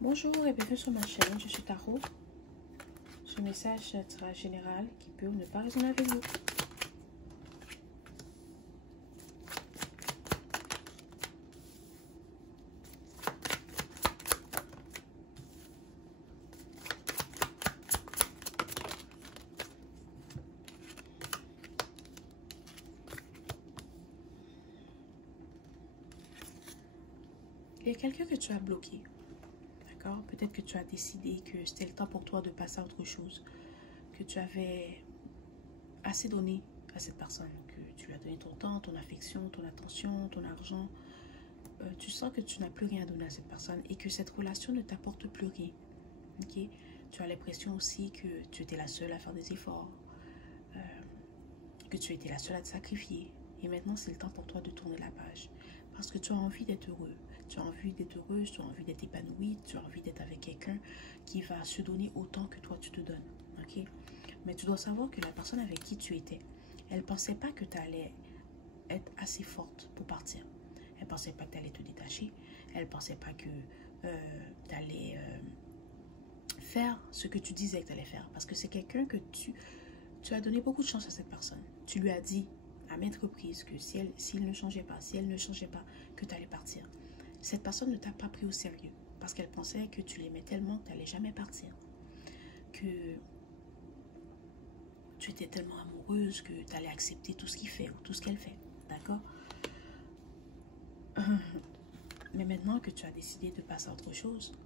Bonjour et bienvenue sur ma chaîne, je suis Tarot. Ce message sera général qui peut ou ne pas résonner avec vous. Il y a quelqu'un que tu as bloqué. D'accord? Peut-être que tu as décidé que c'était le temps pour toi de passer à autre chose. Que tu avais assez donné à cette personne. Que tu lui as donné ton temps, ton affection, ton attention, ton argent. Tu sens que tu n'as plus rien donné à cette personne et que cette relation ne t'apporte plus rien. Okay? Tu as l'impression aussi que tu étais la seule à faire des efforts. Que tu étais la seule à te sacrifier. Et maintenant, c'est le temps pour toi de tourner la page. Parce que tu as envie d'être heureux. Tu as envie d'être heureuse, tu as envie d'être épanouie, tu as envie d'être avec quelqu'un qui va se donner autant que toi tu te donnes. Ok? Mais tu dois savoir que la personne avec qui tu étais, elle ne pensait pas que tu allais être assez forte pour partir. Elle ne pensait pas que tu allais te détacher. Elle ne pensait pas que tu allais faire ce que tu disais que tu allais faire. Parce que c'est quelqu'un que tu as donné beaucoup de chance à cette personne. Tu lui as dit à maintes reprises que s'il ne changeait pas, si elle ne changeait pas, que tu allais partir. Cette personne ne t'a pas pris au sérieux parce qu'elle pensait que tu l'aimais tellement que tu n'allais jamais partir. Que tu étais tellement amoureuse que tu allais accepter tout ce qu'il fait ou tout ce qu'elle fait. D'accord? Mais maintenant que tu as décidé de passer à autre chose,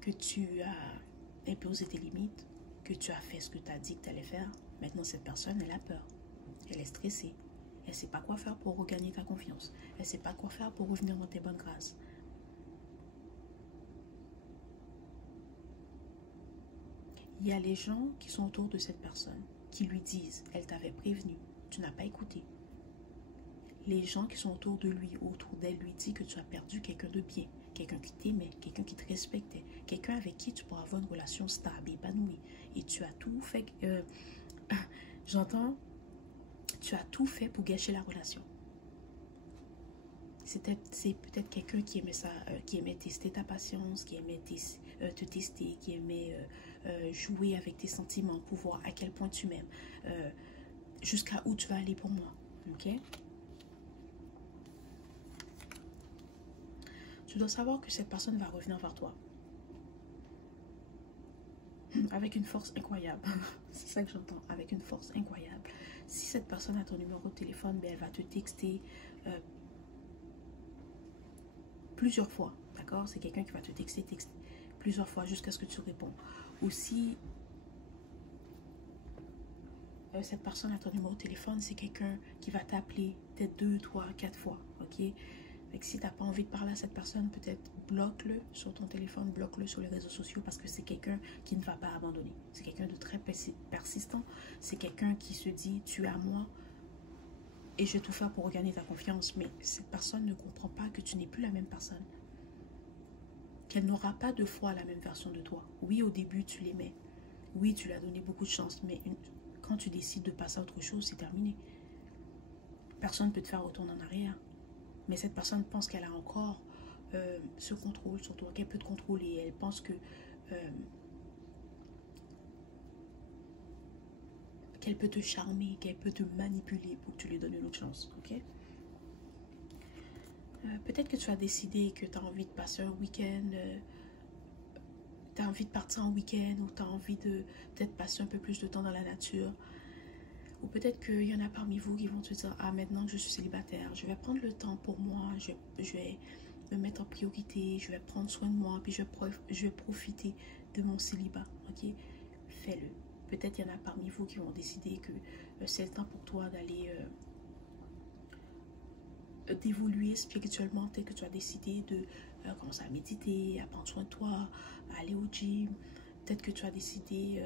que tu as imposé tes limites, que tu as fait ce que tu as dit que tu allais faire, maintenant cette personne, elle a peur. Elle est stressée. Elle ne sait pas quoi faire pour regagner ta confiance. Elle ne sait pas quoi faire pour revenir dans tes bonnes grâces. Il y a les gens qui sont autour de cette personne, qui lui disent, elle t'avait prévenu, tu n'as pas écouté. Les gens qui sont autour de lui, autour d'elle, lui disent que tu as perdu quelqu'un de bien, quelqu'un qui t'aimait, quelqu'un qui te respectait, quelqu'un avec qui tu pourras avoir une relation stable, épanouie. Et tu as tout fait, j'entends, tu as tout fait pour gâcher la relation. C'est peut-être quelqu'un qui aimait ça, qui aimait tester ta patience, qui aimait te tester, qui aimait jouer avec tes sentiments pour voir à quel point tu m'aimes, jusqu'à où tu vas aller pour moi. Ok? Tu dois savoir que cette personne va revenir vers toi avec une force incroyable. C'est ça que j'entends, avec une force incroyable. Si cette personne a ton numéro de téléphone, ben, elle va te texter plusieurs fois, d'accord? C'est quelqu'un qui va te texter plusieurs fois jusqu'à ce que tu réponds. Ou si cette personne a ton numéro de téléphone, c'est quelqu'un qui va t'appeler peut-être 2, 3, 4 fois, ok? Et si tu n'as pas envie de parler à cette personne, peut-être bloque-le sur ton téléphone, bloque-le sur les réseaux sociaux parce que c'est quelqu'un qui ne va pas abandonner. C'est quelqu'un de très persistant. C'est quelqu'un qui se dit, tu es à moi et je vais tout faire pour regagner ta confiance. Mais cette personne ne comprend pas que tu n'es plus la même personne. Qu'elle n'aura pas deux fois la même version de toi. Oui, au début, tu l'aimais. Oui, tu lui as donné beaucoup de chance, mais quand tu décides de passer à autre chose, c'est terminé. Personne ne peut te faire retourner en arrière. Mais cette personne pense qu'elle a encore ce contrôle sur toi, qu'elle peut te contrôler. Elle pense que qu'elle peut te charmer, qu'elle peut te manipuler pour que tu lui donnes une autre chance. Ok? Peut-être que tu as décidé que tu as envie de passer un week-end, tu as envie de partir en week-end ou tu as envie de peut-être passer un peu plus de temps dans la nature. Ou peut-être qu'il y en a parmi vous qui vont te dire, ah, maintenant que je suis célibataire, je vais prendre le temps pour moi, je vais me mettre en priorité, je vais prendre soin de moi, puis je vais profiter de mon célibat, ok? Fais-le. Peut-être qu'il y en a parmi vous qui vont décider que c'est le temps pour toi d'aller d'évoluer spirituellement. Peut-être que tu as décidé de commencer à méditer, à prendre soin de toi, à aller au gym. Peut-être que tu as décidé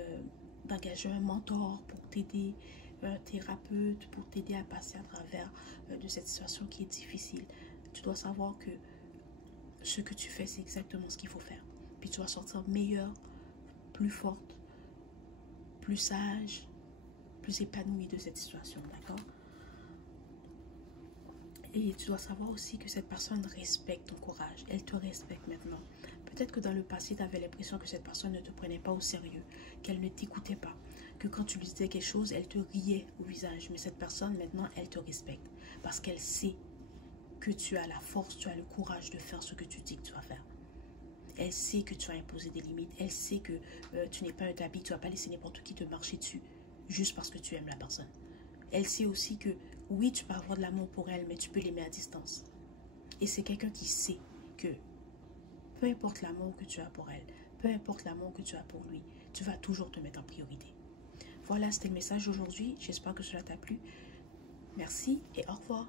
d'engager un mentor pour t'aider, un thérapeute pour t'aider à passer à travers de cette situation qui est difficile. Tu dois savoir que ce que tu fais, c'est exactement ce qu'il faut faire. Puis tu vas sortir meilleure, plus forte, plus sage, plus épanouie de cette situation, d'accord? Et tu dois savoir aussi que cette personne respecte ton courage. Elle te respecte maintenant. Peut-être que dans le passé, tu avais l'impression que cette personne ne te prenait pas au sérieux, qu'elle ne t'écoutait pas, que quand tu lui disais quelque chose, elle te riait au visage. Mais cette personne, maintenant, elle te respecte parce qu'elle sait que tu as la force, tu as le courage de faire ce que tu dis que tu vas faire. Elle sait que tu as imposé des limites. Elle sait que tu n'es pas un tapis, tu ne vas pas laisser n'importe qui te marcher dessus juste parce que tu aimes la personne. Elle sait aussi que oui, tu peux avoir de l'amour pour elle, mais tu peux l'aimer à distance. Et c'est quelqu'un qui sait que peu importe l'amour que tu as pour elle, peu importe l'amour que tu as pour lui, tu vas toujours te mettre en priorité. Voilà, c'était le message d'aujourd'hui. J'espère que cela t'a plu. Merci et au revoir.